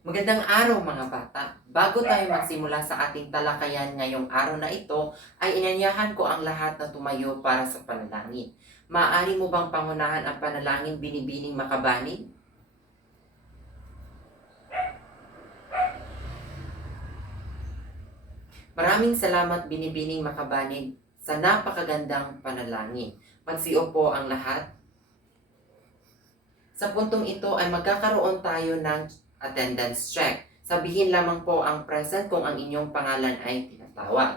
Magandang araw mga bata. Bago tayo magsimula sa ating talakayan ngayong araw na ito, ay inanyahan ko ang lahat na tumayo para sa panalangin. Maaari mo bang pangunahan ang panalangin binibining makabanig? Maraming salamat binibining makabanig sa napakagandang panalangin. Magsiupo ang lahat. Sa puntong ito ay magkakaroon tayo ng attendance check. Sabihin lamang po ang present kung ang inyong pangalan ay tinatawag.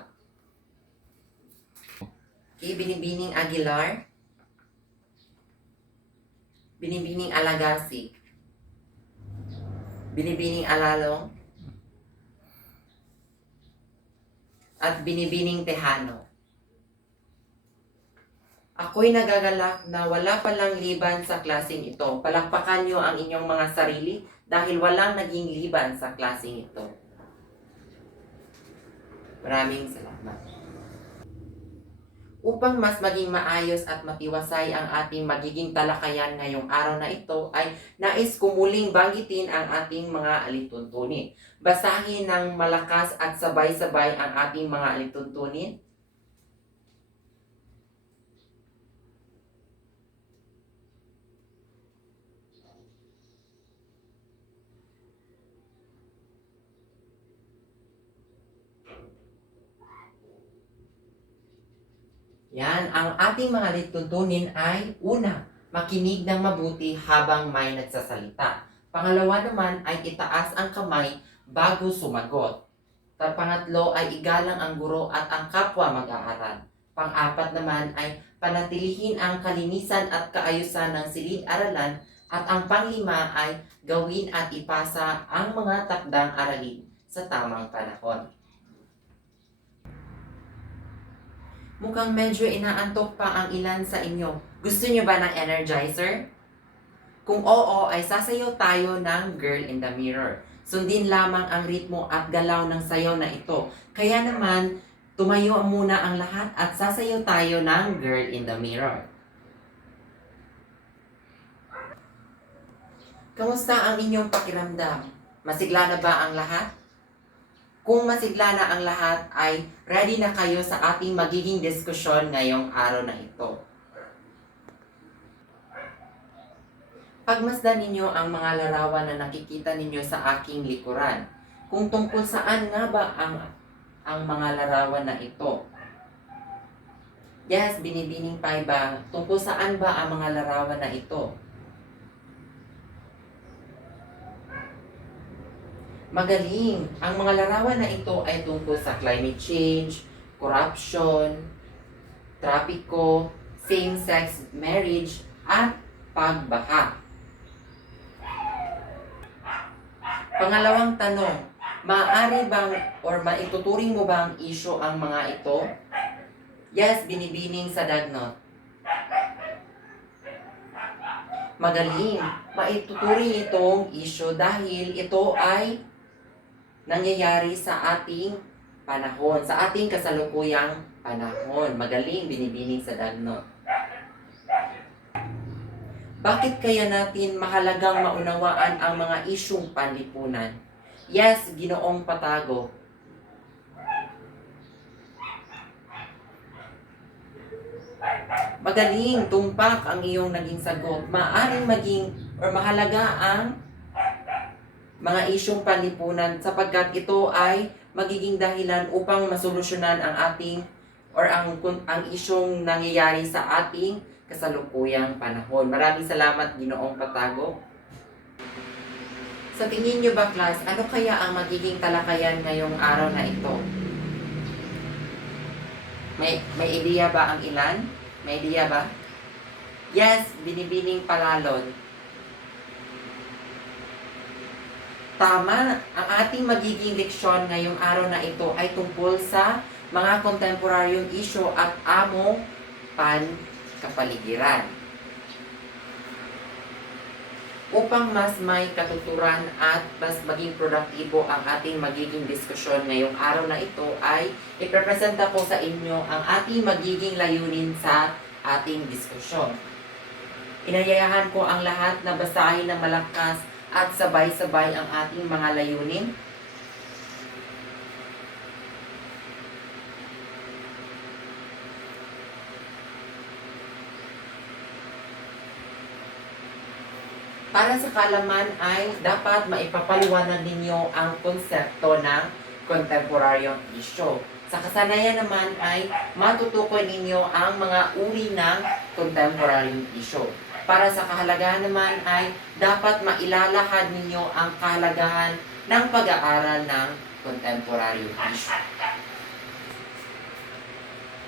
Binibining Aguilar, Binibining Alagasi, Binibining Alalong, at Binibining Tejano. Ako'y nagagalak na wala palang liban sa klaseng ito. Palakpakan niyo ang inyong mga sarili dahil walang naging liban sa klaseng ito. Maraming salamat. Upang mas maging maayos at matiwasay ang ating magiging talakayan ngayong araw na ito, ay nais ko muling banggitin ang ating mga alituntunin. Basahin ng malakas at sabay-sabay ang ating mga alituntunin. Yan, ang ating mga lituntunin ay una, makinig ng mabuti habang may nagsasalita. Pangalawa naman ay itaas ang kamay bago sumagot. Pangatlo ay igalang ang guro at ang kapwa mag-aaral. Pang-apat naman ay panatilihin ang kalinisan at kaayusan ng silid-aralan. At ang panglima ay gawin at ipasa ang mga takdang aralin sa tamang panahon. Mukhang medyo inaantok pa ang ilan sa inyo. Gusto nyo ba ng energizer? Kung oo, ay sasayaw tayo ng Girl in the Mirror. Sundin lamang ang ritmo at galaw ng sayaw na ito. Kaya naman, tumayo muna ang lahat at sasayaw tayo ng Girl in the Mirror. Kamusta ang inyong pakiramdam? Masigla na ba ang lahat? Kung masigla na ang lahat, ay ready na kayo sa ating magiging diskusyon ngayong araw na ito. Pagmasdan ninyo ang mga larawan na nakikita ninyo sa aking likuran. Kung tungkol saan nga ba ang mga larawan na ito? Yes, binibining Paiba, tungkol saan ba ang mga larawan na ito? Magaling! Ang mga larawan na ito ay tungkol sa climate change, corruption, trapiko, same-sex marriage, at pagbaha. Pangalawang tanong, maaari bang or maituturing mo bang issue ang mga ito? Yes, binibining sa dagnot. Magaling! Maituturing itong issue dahil ito ay nangyayari sa ating panahon, sa ating kasalukuyang panahon. Magaling, binibining sa dagnot. Bakit kaya natin mahalagang maunawaan ang mga isyung panlipunan? Yes, Ginoong Patago. Magaling, tumpak ang iyong naging sagot. Maaring maging or mahalaga ang mga isyong panlipunan sapagkat ito ay magiging dahilan upang masolusyonan ang ating or ang isyong nangyayari sa ating kasalukuyang panahon. Maraming salamat, Ginoong Patago. Sa tingin nyo ba, class, ano kaya ang magiging talakayan ngayong araw na ito? May ideya ba ang ilan? May ideya ba? Yes, binibining Palalon. Tama, ang ating magiging leksyon ngayong araw na ito ay tungkol sa mga kontemporaryong issue at among kapaligiran. Upang mas may katuturan at mas maging produktibo ang ating magiging diskusyon ngayong araw na ito ay iprepresenta ko sa inyo ang ating magiging layunin sa ating diskusyon. Inayayahan ko ang lahat na basahin ng malakas at sabay-sabay ang ating mga layunin? Para sa kalaman ay dapat maipapaliwanag ninyo ang konsepto ng kontemporaryong issue. Sa kasanayan naman ay matutukoy ninyo ang mga uri ng contemporary issue. Para sa kahalagahan naman ay dapat mailalahad ninyo ang kahalagahan ng pag-aaral ng contemporary issue.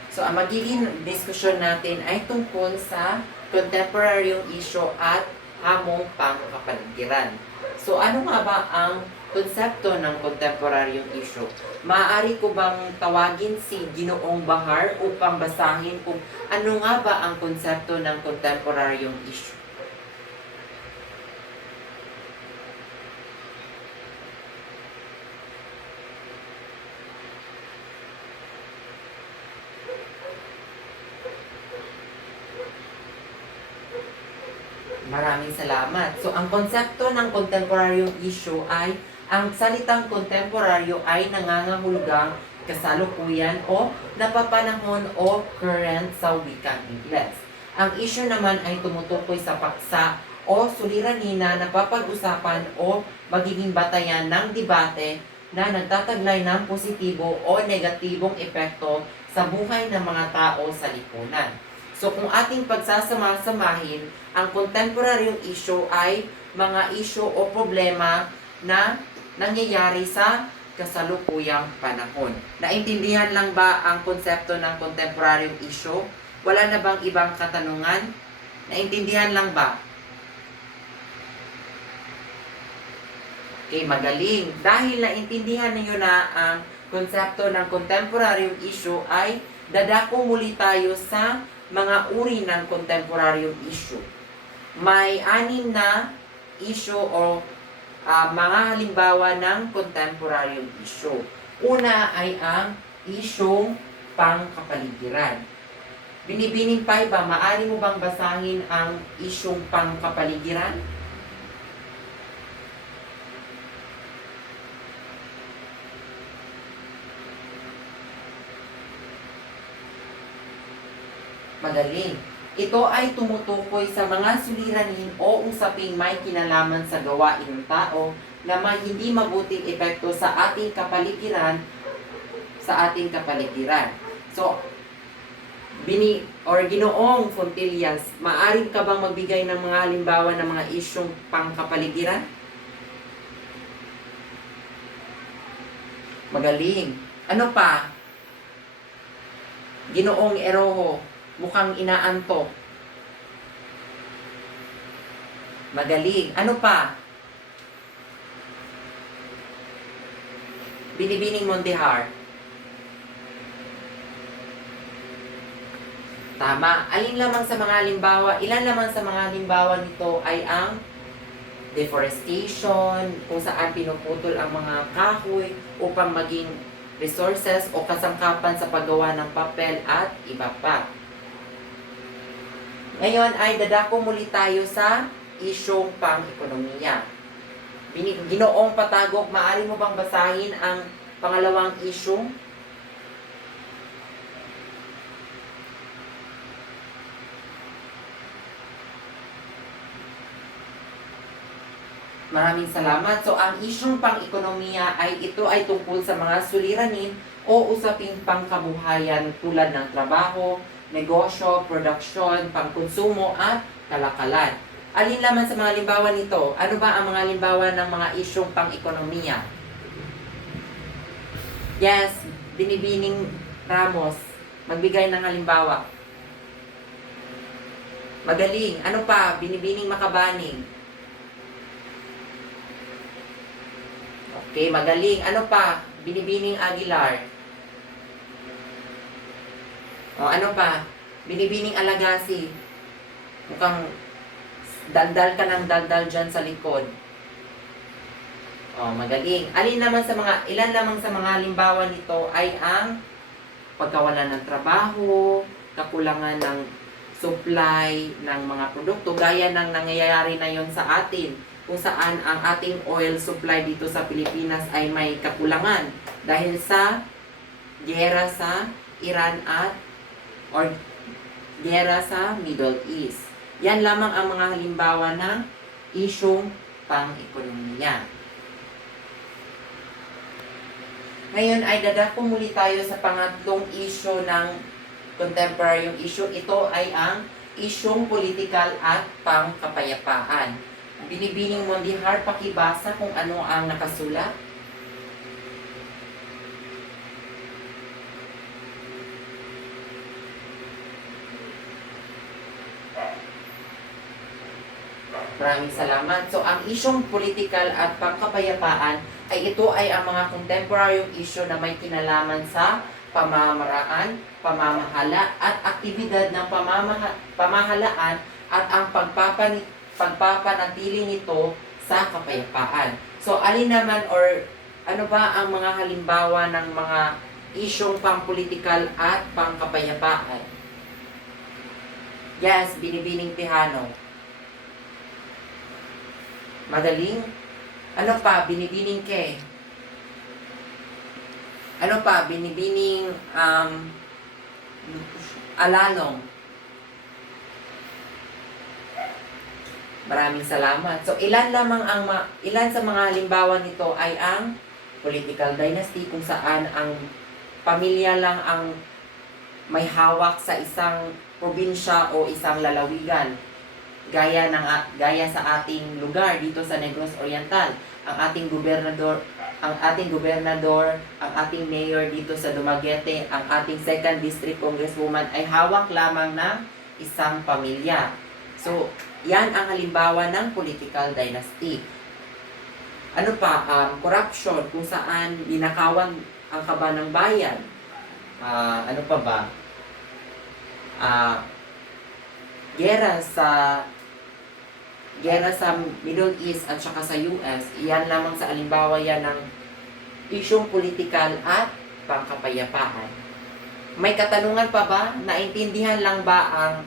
So, ang magiging diskusyon natin ay tungkol sa contemporary issue at hamong pangkapaligiran. So, ano nga ba ang konsepto ng contemporary issue? Maaari ko bang tawagin si Ginoong Bahar upang basahin kung ano nga ba ang konsepto ng contemporary issue? Maraming salamat. So, ang konsepto ng kontemporaryong issue ay ang salitang kontemporaryo ay nangangahulugang kasalukuyan o napapanahon o current sa wikang Ingles. Ang issue naman ay tumutukoy sa paksa o suliranin na napapag-usapan o magiging batayan ng debate na nagtataglay ng positibo o negatibong epekto sa buhay ng mga tao sa lipunan. So kung ating pagsasama-samahin, ang kontemporaryong issue ay mga issue o problema na nangyayari sa kasalukuyang panahon. Naintindihan lang ba ang konsepto ng kontemporaryong issue? Wala na bang ibang katanungan? Naintindihan lang ba? Okay, magaling. Dahil naintindihan niyo na ang konsepto ng kontemporaryong issue ay dadako muli tayo sa mga uri ng kontemporaryong issue. May 6 na issue o mga halimbawa ng kontemporaryong issue. Una ay ang isyong pangkapaligiran. Binibining Pai ba, maaari mo bang basahin ang isyong pangkapaligiran? Magaling. Ito ay tumutukoy sa mga suliranin o usaping may kinalaman sa gawain ng tao na may hindi mabuting epekto sa ating kapaligiran. So, Ginoong Fontillas, maaari ka bang magbigay ng mga halimbawa ng mga isyong pangkapaligiran? Magaling. Ano pa? Ginoong Eroho, mukhang inaantok. Magaling. Ano pa? Binibining Montehar. Tama. Ilan lamang sa mga halimbawa nito ay ang deforestation, kung saan pinuputol ang mga kahoy upang maging resources o kasangkapan sa paggawa ng papel at iba pa. Ngayon ay dadako muli tayo sa isyong pang-ekonomiya. Ginoong Patagok, maaari mo bang basahin ang pangalawang issue? Maraming salamat. So, ang isyong pang-ekonomiya ay ito ay tungkol sa mga suliranin o usaping pangkabuhayan tulad ng trabaho, negosyo, produksyon, pangkonsumo at kalakalan. Alin lamang sa mga halimbawa nito? Ano ba ang mga halimbawa ng mga isyong pang-ekonomiya? Yes, Binibining Ramos, magbigay ng halimbawa. Magaling. Ano pa? Binibining Makabaning. Okay, magaling. Ano pa? Binibining Aguilar. O, ano pa? Binibining Alagasi. Mukhang daldal ka ng daldal dyan sa likod. O, magaling. Ilan lamang sa mga halimbawa nito ay ang pagkawalan ng trabaho, kakulangan ng supply ng mga produkto, gaya ng nangyayari na yon sa atin. kung saan ang ating oil supply dito sa Pilipinas ay may kakulangan dahil sa giyera sa Iran or giyera sa Middle East. Yan lamang ang mga halimbawa ng isyong pang-ekonomiya. Ngayon ay dadako muli tayo sa pangatlong issue ng contemporary issue. Ito ay ang isyong politikal at pangkapayapaan. Binibining Mondihar, pakibasa kung ano ang nakasulat. Maraming salamat. So, ang isyong politikal at pangkapayapaan ay ito ay ang mga contemporary issue na may kinalaman sa pamamaraan, pamamahala at aktibidad ng pamahalaan at ang pagpapanatili nito sa kapayapaan. So, alin naman or ano ba ang mga halimbawa ng mga isyong pangpolitikal at pangkapayapaan? Yes, Binibining Tejano. Madaling? Ano pa? Binibining Ke? Ano pa? Binibining Alalong? Maraming salamat. So, ilan sa mga halimbawa nito ay ang political dynasty kung saan ang pamilya lang ang may hawak sa isang probinsya o isang lalawigan. Gaya sa ating lugar dito sa Negros Oriental, ang ating gobernador, ang ating mayor dito sa Dumaguete, ang ating 2nd District Congresswoman ay hawak lamang ng isang pamilya. So, yan ang halimbawa ng political dynasty. Ano pa? Corruption, kung saan ninakawan ang kaba ng bayan. Ano pa ba? Giyera sa Middle East at saka sa US, iyan lamang sa halimbawa yan ng isyong politikal at pangkapayapaan. May katanungan pa ba? Naintindihan lang ba ang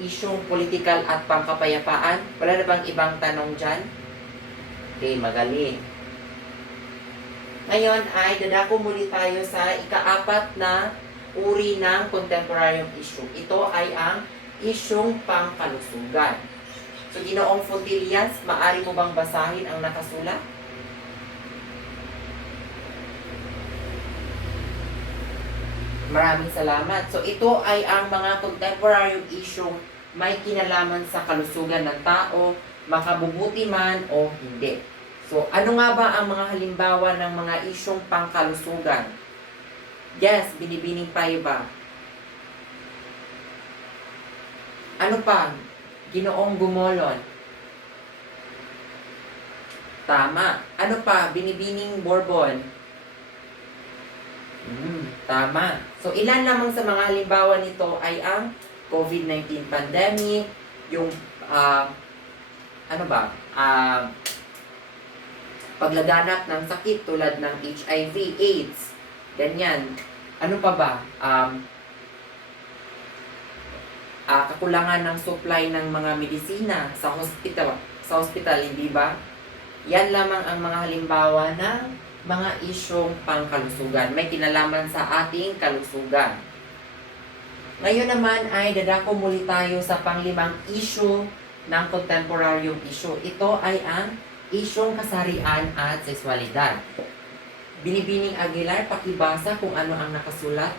isyong politikal at pangkapayapaan? Wala na bang ibang tanong dyan? Okay, magaling. Ngayon ay dadako muli tayo sa ika-4 na uri ng contemporary issue. Ito ay ang isyong pangkalusugan. So, Ginoong Fontillas, maaari mo bang basahin ang nakasulat? Maraming salamat. So, ito ay ang mga contemporary issue may kinalaman sa kalusugan ng tao, makabubuti man o hindi. So, ano nga ba ang mga halimbawa ng mga isyong pangkalusugan? Yes, Binibining Paiba. Ano pa? Ginoong Gumolon. Tama. Ano pa? Binibining Bourbon. Tama. So, ilan lamang sa mga halimbawa nito ay ang COVID-19 pandemic, yung paglaganap ng sakit tulad ng HIV, AIDS, ganyan. Ano pa ba? Kakulangan ng supply ng mga medisina sa hospital, hindi ba? Yan lamang ang mga halimbawa ng mga isyong pangkalusugan. May kinalaman sa ating kalusugan. Ngayon naman ay dadako muli tayo sa pang-5 issue ng contemporary issue. Ito ay ang isyong kasarian at sexualidad. Binibining Aguilar, pakibasa kung ano ang nakasulat.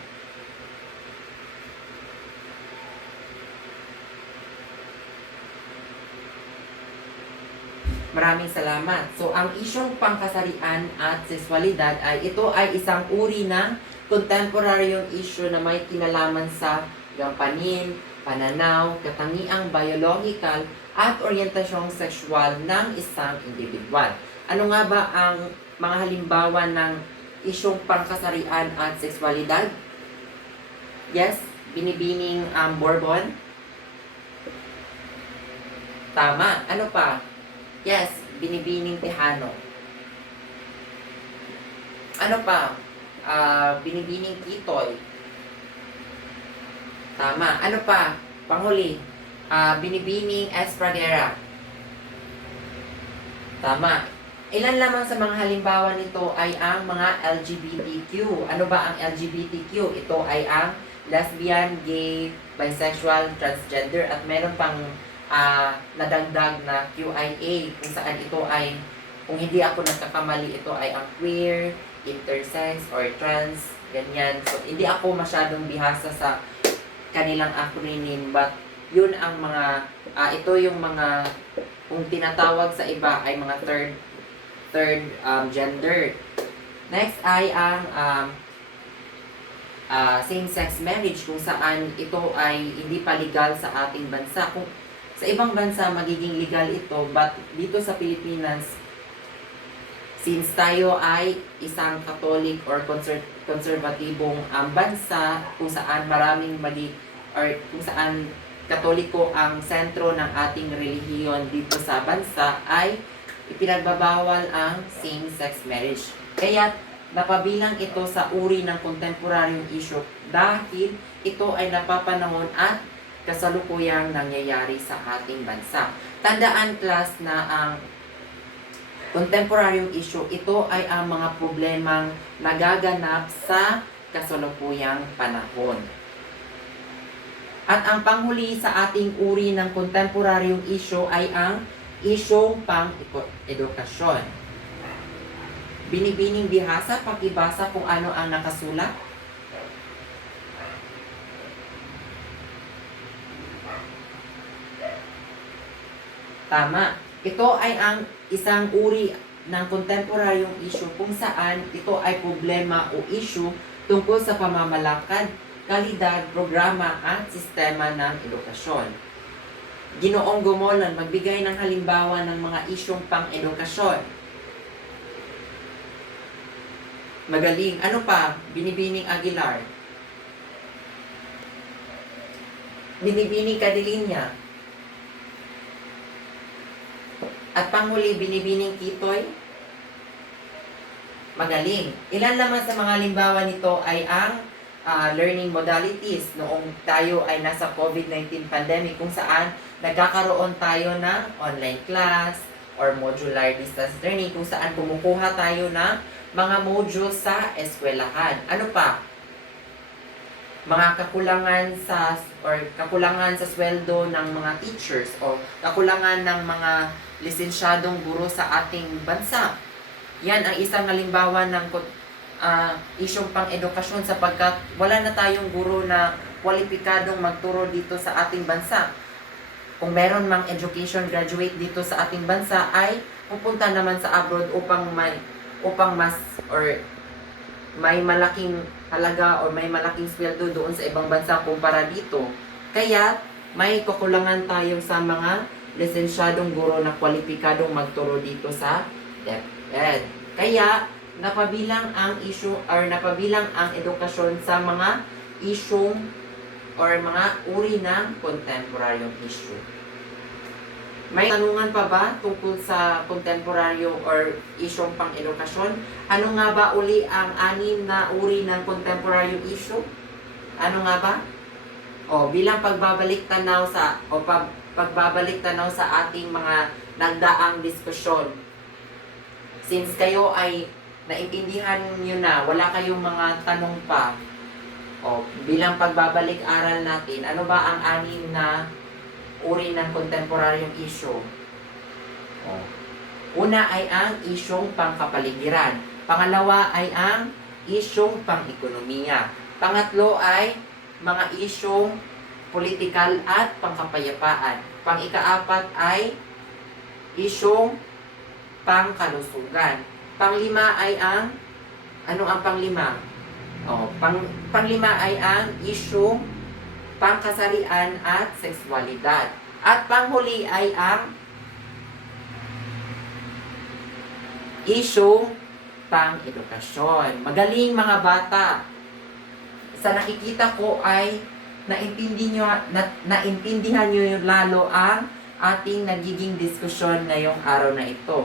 Maraming salamat. So, ang isyong pangkasarian at sexualidad ay ito ay isang uri ng contemporary issue na may kinalaman sa gampanin, pananaw, katangiang biological at orientasyong sexual ng isang individual. Ano nga ba ang mga halimbawa ng isyong pangkasarian at sexualidad? Yes, Binibining Bourbon. Tama. Ano pa? Yes, Binibining Tejano. Ano pa? Binibining Kitoy. Tama. Ano pa? Panghuli. Binibining Espradera. Tama. Ilan lamang sa mga halimbawa nito ay ang mga LGBTQ. Ano ba ang LGBTQ? Ito ay ang lesbian, gay, bisexual, transgender, at meron pang nadagdag na QIA, kung saan ito ay, kung hindi ako nagkakamali, ito ay ang queer, intersex, or trans, ganyan. So, hindi ako masyadong bihasa sa kanilang acronym, but yun ang mga, ito yung mga, kung tinatawag sa iba ay mga third gender. Next ay ang same-sex marriage, kung saan ito ay hindi pa legal sa ating bansa. Kung sa ibang bansa magiging legal ito, but dito sa Pilipinas, since tayo ay isang Catholic or konserbatibong bansa, kung saan maraming or kung saan Katoliko ang sentro ng ating relihiyon dito sa bansa, ay ipinagbabawal ang same-sex marriage. Kaya napabilang ito sa uri ng contemporaryong issue dahil ito ay napapanahon at kasalukuyang nangyayari sa ating bansa. Tandaan, class, na ang contemporaryong issue, ito ay ang mga problemang nagaganap sa kasalukuyang panahon. At ang panghuli sa ating uri ng contemporaryong issue ay ang isyong pang-edukasyon. Binibining bihasa, pakibasa kung ano ang nakasulat. Tama. Ito ay ang isang uri ng contemporaryong issue kung saan ito ay problema o issue tungkol sa pamamalakad, kalidad, programa at sistema ng edukasyon. Ginoong Gumolon, magbigay ng halimbawa ng mga isyong pang-edukasyon. Magaling. Ano pa? Binibining Aguilar. Binibining Cadilinya. At panghuli, Binibining Kitoy. Magaling. Ilan naman sa mga halimbawa nito ay ang learning modalities noong tayo ay nasa COVID-19 pandemic, kung saan nagkakaroon tayo ng online class or modular distance learning, kung saan kumukuha tayo ng mga modules sa eskwelahan. Ano pa? Mga kakulangan sa sweldo ng mga teachers o kakulangan ng mga lisensyadong guro sa ating bansa. Yan ang isang halimbawa ng isyong pang-edukasyon, sapagkat wala na tayong guro na kwalipikadong magturo dito sa ating bansa. Kung meron mang education graduate dito sa ating bansa, ay pupunta naman sa abroad upang may malaking halaga o may malaking sweldo doon sa ibang bansa kumpara dito. Kaya may kakulangan tayo sa mga lisensyadong guro na kwalipikadong magturo dito sa DepEd. Kaya napabilang ang edukasyon sa mga isyong or mga uri ng contemporaryong issue. May tanungan pa ba tungkol sa contemporaryo or isyong pang-edukasyon? Ano nga ba uli ang 6 na uri ng contemporaryong issue? Ano nga ba? Bilang pagbabalik tanaw sa ating mga nagdaang diskusyon. Since kayo ay naintindihan nyo na, wala kayong mga tanong pa, bilang pagbabalik-aral natin, ano ba ang 6 na uri ng kontemporaryong issue? Una ay ang isyong pangkapaligiran. Pangalawa ay ang isyong pang-ekonomiya. Pangatlo ay mga isyong politikal at pangkapayapaan. Pang-ikaapat ay isyong pangkalusugan. Panglima ay ang, ano ang panglima? Panglima ay ang isyong pangkasarian at sexualidad. At panghuli ay ang isyong pang-edukasyon. Magaling mga bata. Sa nakikita ko ay naintindihan nyo lalo ang ating nagiging diskusyon ngayong araw na ito.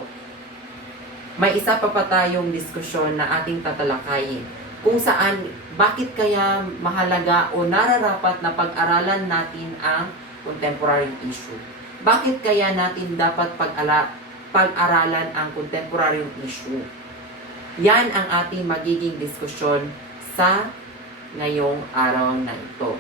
May isa pa tayong diskusyon na ating tatalakayin, kung saan bakit kaya mahalaga o nararapat na pag-aralan natin ang contemporary issue. Bakit kaya natin dapat pag-aralan ang kontemporaryong issue. Yan ang ating magiging diskusyon sa ngayong araw na ito.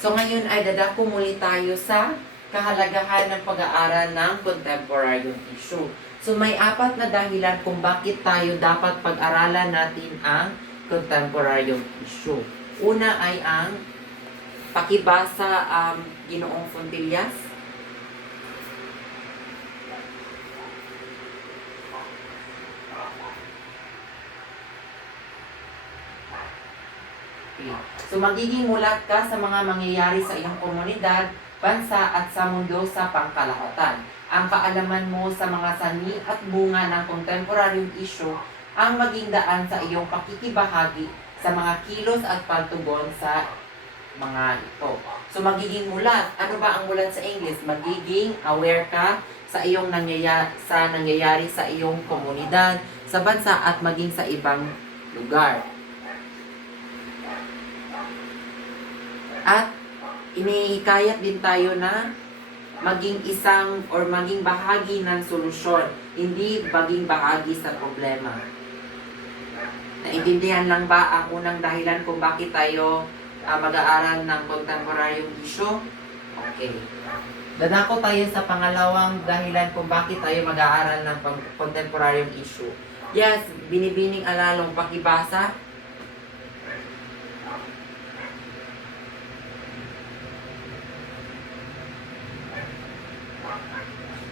So ngayon ay dadako muli tayo sa kahalagahan ng pag-aaral ng contemporary issue. So may 4 na dahilan kung bakit tayo dapat pag-aralan natin ang contemporary issue. Una ay ang pakibasa Ginoong Fontillas. So magiging mulat ka sa mga mangyayari sa iyong komunidad, bansa at sa mundo sa pangkalahatan. Ang kaalaman mo sa mga sanhi at bunga ng contemporary issue ang maging daan sa iyong pakikibahagi sa mga kilos at pagtugon sa mga ito. So magiging mulat. Ano ba ang mulat sa English? Magiging aware ka sa iyong nangyayari sa iyong komunidad, sa bansa at maging sa ibang lugar. At inihikayat din tayo na maging isang or maging bahagi ng solusyon, hindi maging bahagi sa problema. Naintindihan lang ba ang unang dahilan kung bakit tayo mag-aaral ng contemporary issue? Okay. Dadako tayo sa pangalawang dahilan kung bakit tayo mag-aaral ng contemporary issue. Yes, binibining alalong pakibasa.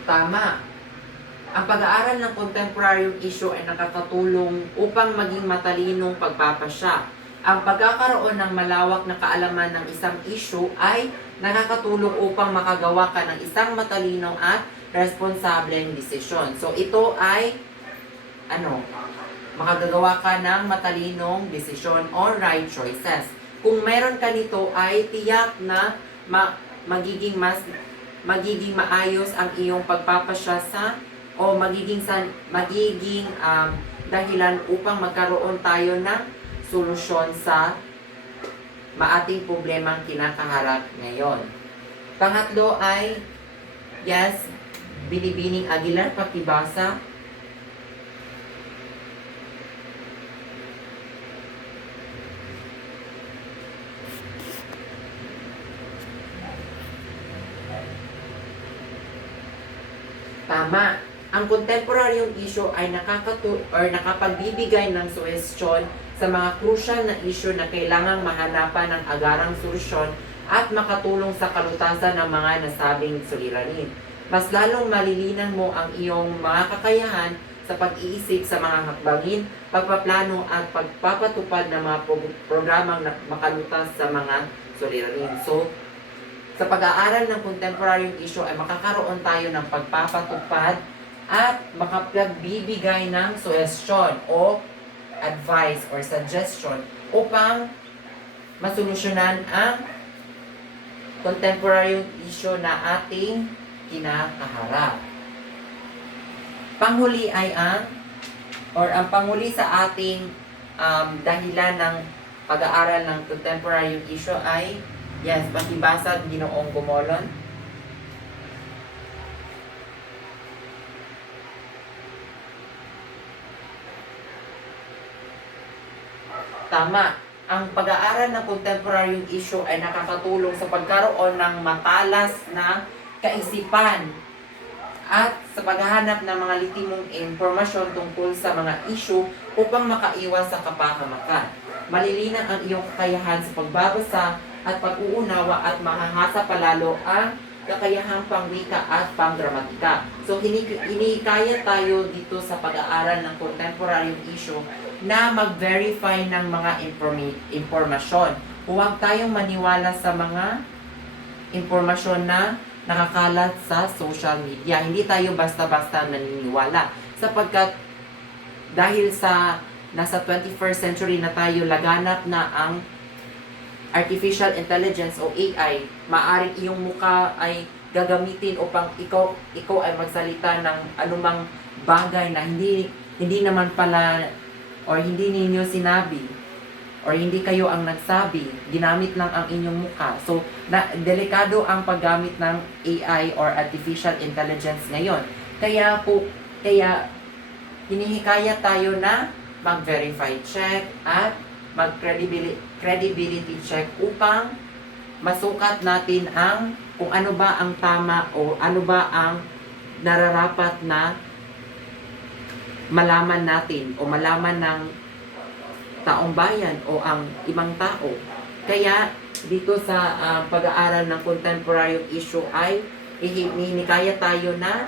Tama. Ang pag-aaral ng contemporary issue ay nakakatulong upang maging matalinong pagpapasya. Ang pagkakaroon ng malawak na kaalaman ng isang issue ay nakakatulong upang makagawa ka ng isang matalinong at responsableng desisyon. So ito ay makagagawa ka ng matalinong desisyon or right choices. Kung meron ka nito ay tiyak na magiging maayos ang iyong pagpapasya sa o magiging dahilan upang magkaroon tayo ng solusyon sa maating problemang kinakaharap ngayon. Pangatlo ay, yes, Binibining Aguilar, pakibasa. Tama. Ang contemporary issue ay nakapagbibigay ng suhestyon sa mga crucial na issue na kailangang mahanapan ng agarang solusyon at makatulong sa kalutasan ng mga nasabing suliranin. Mas lalong malilinan mo ang iyong mga kakayahan sa pag-iisip sa mga hakbangin, pagpaplano at pagpapatupad ng mga programang makalutas sa mga suliranin. So, sa pag-aaral ng contemporary issue ay makakaroon tayo ng pagpapatupad at makapagbibigay ng suhestyon o advice or suggestion upang masolusyonan ang contemporary issue na ating kinakaharap. Panghuli ay ang panghuli sa ating dahilan ng pag-aaral ng contemporary issue ay, yes, pakibasa Ginoong Gumolon. Tama. Ang pag-aaral ng contemporary issue ay nakakatulong sa pagkaroon ng matalas na kaisipan at sa paghahanap ng mga litimong impormasyon tungkol sa mga issue upang makaiwas sa kapahamakan. Malilinan ang iyong kakayahan sa pagbabasa at pag-uunawa at mahahasa palalo ang kakayahang pangwika at panggramatika. So, hinikaya tayo dito sa pag-aaral ng contemporary issue na mag-verify ng mga impormasyon. Huwag tayong maniwala sa mga impormasyon na nakakalat sa social media. Hindi tayo basta-basta naniniwala. Sapagkat dahil sa nasa 21st century na tayo, laganap na ang artificial intelligence o AI, maaring iyong muka ay gagamitin upang ikaw ay magsalita ng anumang bagay na hindi naman pala or hindi ninyo sinabi or hindi kayo ang nagsabi, ginamit lang ang inyong mukha. So, delikado ang paggamit ng AI or artificial intelligence ngayon. Kaya hinihikayat tayo na mag-verify check at mag-credibility check upang masukat natin kung ano ba ang tama o ano ba ang nararapat na malaman natin o malaman ng taong bayan o ang ibang tao. Kaya dito sa pag-aaral ng contemporary issue ay hinikaya tayo na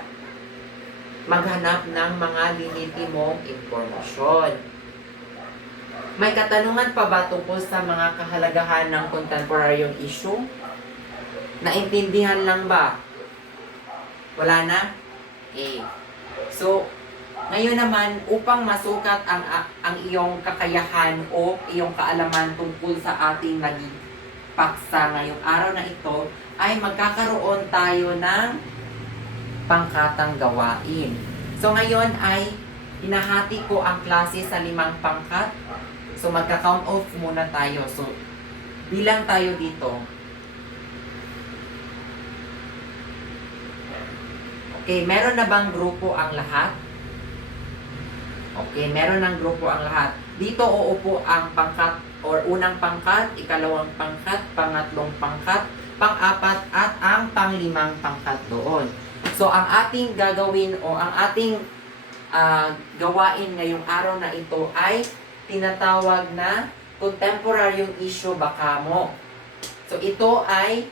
maghanap ng mga lehitimong impormasyon. May katanungan pa ba tungkol sa mga kahalagahan ng contemporary issue? Naintindihan lang ba? Wala na? Okay. So, ngayon naman, upang masukat ang iyong kakayahan o iyong kaalaman tungkol sa ating naging paksa ngayong araw na ito, ay magkakaroon tayo ng pangkatang gawain. So ngayon ay hinahati ko ang klase sa 5 pangkat. So magka-count off muna tayo. So bilang tayo dito. Okay, meron na bang grupo ang lahat? Okay, meron ng grupo ang lahat. Dito uupo ang pangkat or unang pangkat, ikalawang pangkat, pangatlong pangkat, pang-apat at ang pang-5 pangkat doon. So ang ating gagawin o ang ating gawain ngayong araw na ito ay tinatawag na contemporary issue baka mo. So ito ay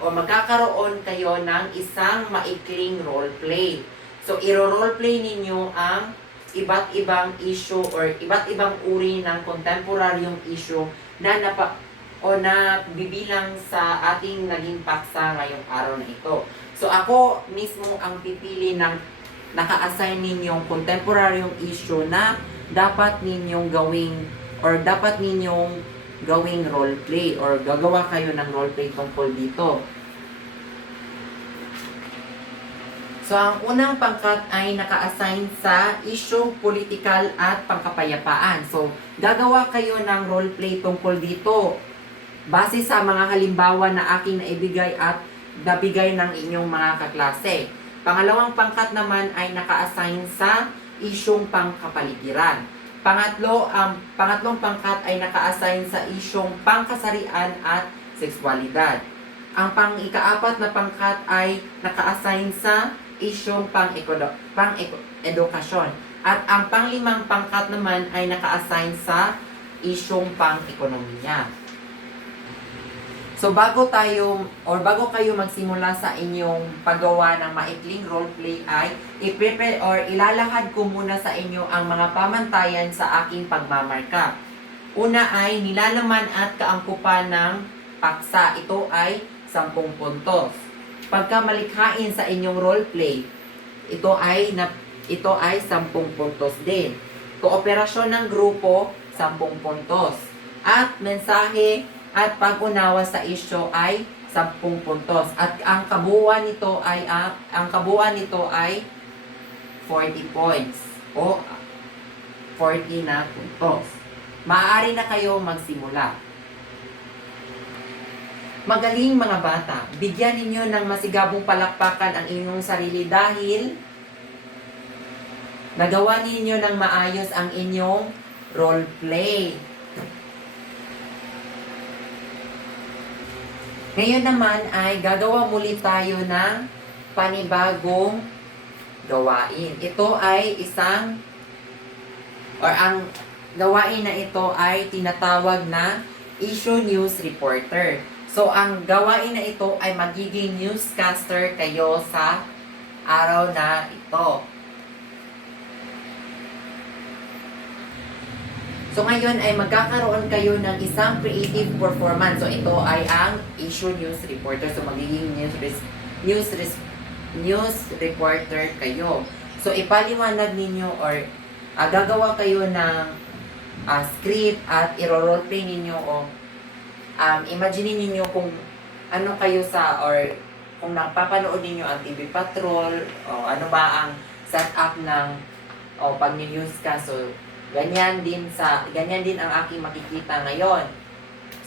magkakaroon kayo ng isang maikling role play. So iro-role play ninyo ang iba't ibang issue or iba't ibang uri ng contemporary issue na bibilang sa ating naging paksa ngayong araw na ito. So ako mismo ang pipili ng naka-assign ninyong contemporary issue na dapat ninyong gawing role play or gagawa kayo ng role play tungkol dito. So, ang unang pangkat ay naka-assign sa issue, political at pangkapayapaan. So, gagawa kayo ng role play tungkol dito base sa mga halimbawa na aking naibigay at nabigay ng inyong mga kaklase. Pangalawang pangkat naman ay naka-assign sa isyong pangkapaligiran. Pangatlong pangkat ay naka-assign sa isyong pangkasarian at sexualidad. Ang pang-ikaapat na pangkat ay naka-assign sa isyong pang-edukasyon. At ang pang-5 pangkat naman ay naka-assign sa isyong pang-ekonomiya. So bago kayo magsimula sa inyong paggawa ng maikling roleplay ay i-prepare or ilalahad ko muna sa inyo ang mga pamantayan sa aking pagmamarka. Una ay nilalaman at kaangkupan ng paksa. Ito ay 10 puntos. Pagka malikhain sa inyong roleplay, ito ay 10 puntos din. Kooperasyon ng grupo, 10 puntos. At mensahe at pag-unawa sa isyu ay 10 puntos. At ang kabuuan nito ay 40 points o 40 na puntos. Maaari na kayo magsimula. Magaling mga bata, bigyan ninyo ng masigabong palakpakan ang inyong sarili dahil nagawa ninyo ng maayos ang inyong role play. Ngayon naman ay gagawa muli tayo ng panibagong gawain. Ito ay ang gawain na ito ay tinatawag na issue news reporter. So, ang gawain na ito ay magiging newscaster kayo sa araw na ito. So, ngayon ay magkakaroon kayo ng isang creative performance. So, ito ay ang issue news reporter. So, magiging news reporter kayo. So, ipaliwanag ninyo or gagawa kayo ng script at iro-roleplay ninyo o imagine niyo kung ano kayo or kung napapanood niyo ang TV Patrol o ano ba ang setup ng pag-news ka. So, Ganyan din ang aking makikita ngayon.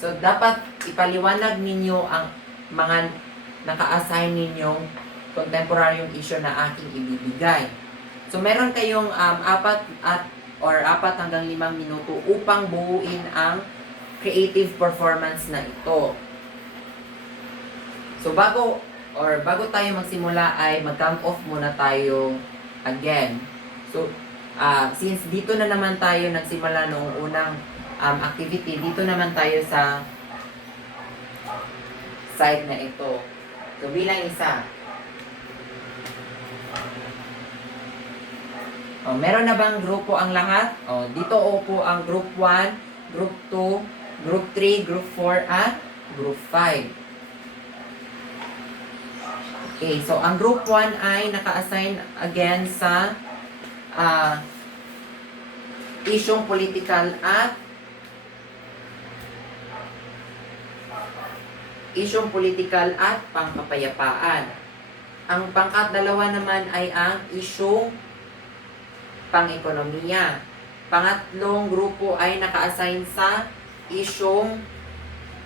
So, dapat ipaliwanag ninyo ang mga naka-assign ninyong contemporaryong issue na aking ibibigay. So, meron kayong 4 hanggang 5 minuto upang buuin ang creative performance na ito. So, bago tayo magsimula ay mag-count off muna tayo again. So, since dito na naman tayo nagsimula noong unang activity, dito naman tayo sa side na ito. So, bilang isa. Meron na bang grupo ang lahat? Dito po ang group 1, group 2, group 3, group 4, at group 5. Okay, so ang group 1 ay naka-assign again sa isyong political at pangkapayapaan. Ang pangkat-2 naman ay ang isyong pang-ekonomiya. Pangatlong grupo ay naka-assign sa isyong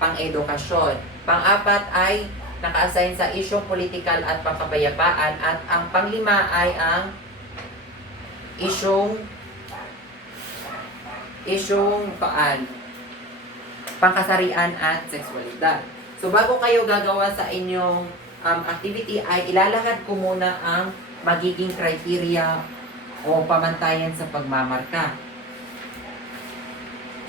pang-edukasyon. Pang-4 ay naka-assign sa isyong political at pangkapayapaan. At ang pang-5 ay ang isyong pangkasarian at sexualidad. So, bago kayo gagawa sa inyong activity, ay ilalahad ko muna ang magiging criteria o pamantayan sa pagmamarka.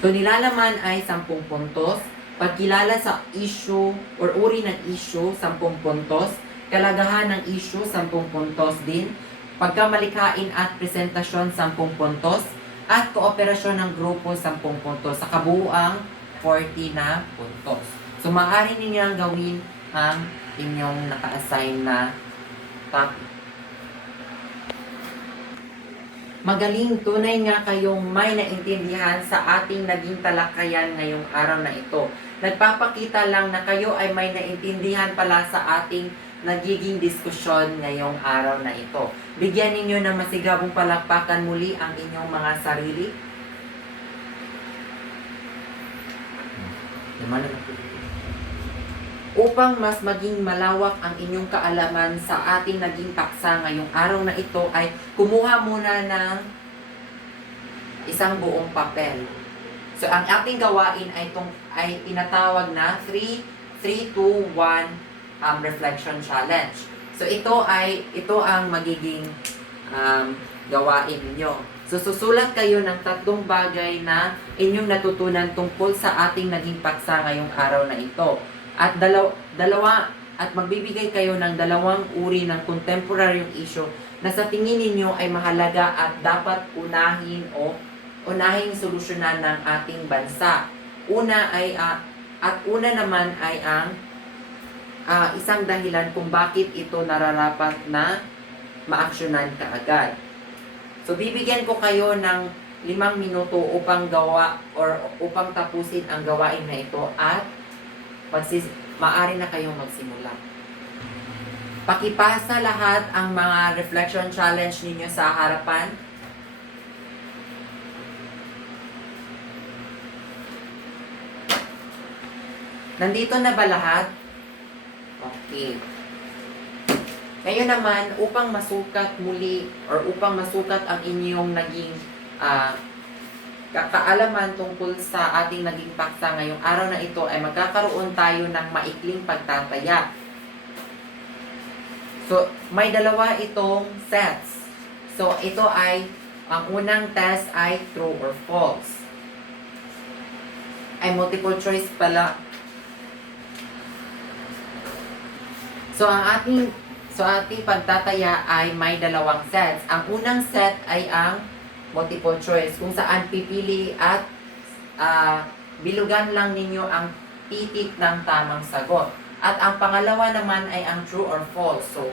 So, nilalaman ay 10 puntos. Pagkilala sa issue or uri ng issue, 10 puntos. Kalagahan ng issue, 10 puntos din. Pagkamalikhain at presentasyon, 10 puntos. At kooperasyon ng grupo, 10 puntos. Sa kabuuang 40 na puntos. So, maaari ninyong gawin ang inyong naka-assign na topic. Magaling, tunay nga kayong may naintindihan sa ating naging talakayan ngayong araw na ito. Nagpapakita lang na kayo ay may naintindihan pala sa ating nagiging diskusyon ngayong araw na ito. Bigyan ninyo ng masigabong palakpakan muli ang inyong mga sarili. Upang mas maging malawak ang inyong kaalaman sa ating naging paksa ngayong araw na ito ay kumuha muna ng isang buong papel. So, ang ating gawain ay tinatawag na 3-2-1 reflection challenge. So, ito ang magiging gawain ninyo. So, susulat kayo ng 3 bagay na inyong natutunan tungkol sa ating naging paksa ngayong araw na ito. At magbibigay kayo ng 2 uri ng contemporaryong issue na sa tingin ninyo ay mahalaga at dapat unahin solusyonan ng ating bansa. Una naman ay ang isang dahilan kung bakit ito nararapat na maaksyonan kaagad. So, bibigyan ko kayo ng 5 minuto upang tapusin ang gawain na ito at maaari na kayong magsimula. Pakipasa lahat ang mga reflection challenge ninyo sa harapan. Nandito na ba lahat? Okay. Ngayon naman, upang masukat muli or upang masukat ang inyong naging kaalaman tungkol sa ating naging paksa ngayong araw na ito ay magkakaroon tayo ng maikling pagtataya. So, may 2 itong sets. So, ang unang test ay true or false. Ay multiple choice pala. So, ang ating pagtataya ay may 2 sets. Ang unang set ay ang multiple choice, kung saan pipili at bilugan lang ninyo ang titik ng tamang sagot. At ang pangalawa naman ay ang true or false. So,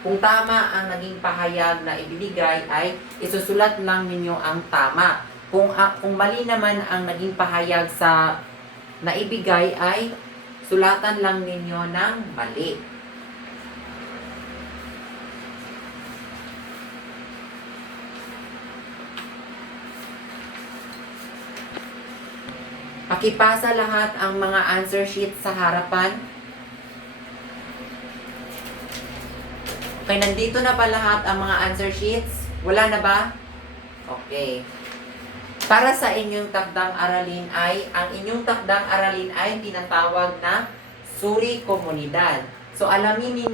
kung tama ang naging pahayag na ibinigay, ay isusulat lang ninyo ang tama. Kung mali naman ang naging pahayag sa naibigay, ay sulatan lang ninyo ng mali. Pakipasa lahat ang mga answer sheet sa harapan. Okay, nandito na ba lahat ang mga answer sheets? Wala na ba? Okay. Para sa inyong takdang aralin ang inyong takdang aralin ay tinatawag na suri komunidad. So alamin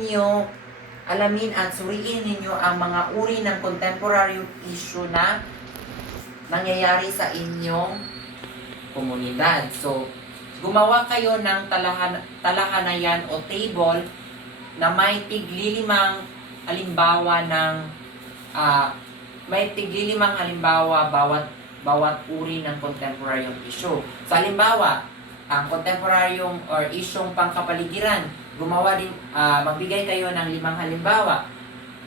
at suriin ninyo ang mga uri ng contemporary issue na nangyayari sa inyong komunidad. So, gumawa kayo ng talahanayan o table na may tiglilimang halimbawa bawat uri ng contemporary issue. So, halimbawa, ang contemporary or isyong pangkapaligiran, magbigay kayo ng 5 halimbawa.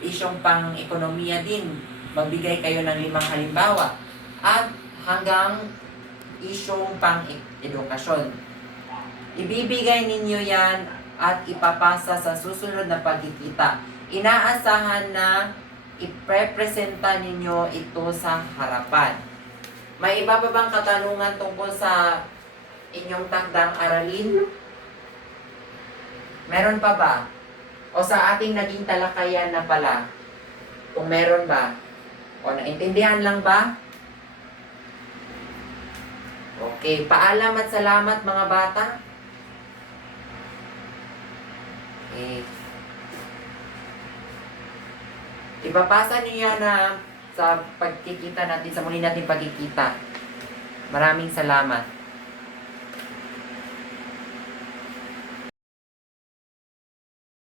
Isyong pang-ekonomiya din, magbigay kayo ng 5 halimbawa. At hanggang isyong pang-edukasyon. Ibibigay ninyo yan at ipapasa sa susunod na pagkikita. Inaasahan na iprepresenta ninyo ito sa harapan. May iba pa bang katanungan tungkol sa inyong takdang aralin? Meron pa ba? O sa ating naging talakayan na pala? Kung meron ba? O naintindihan lang ba? Okay, paalam at salamat mga bata. Okay. Ipapasa niyo na sa pagkikita natin, sa muli natin pagkikita. Maraming salamat.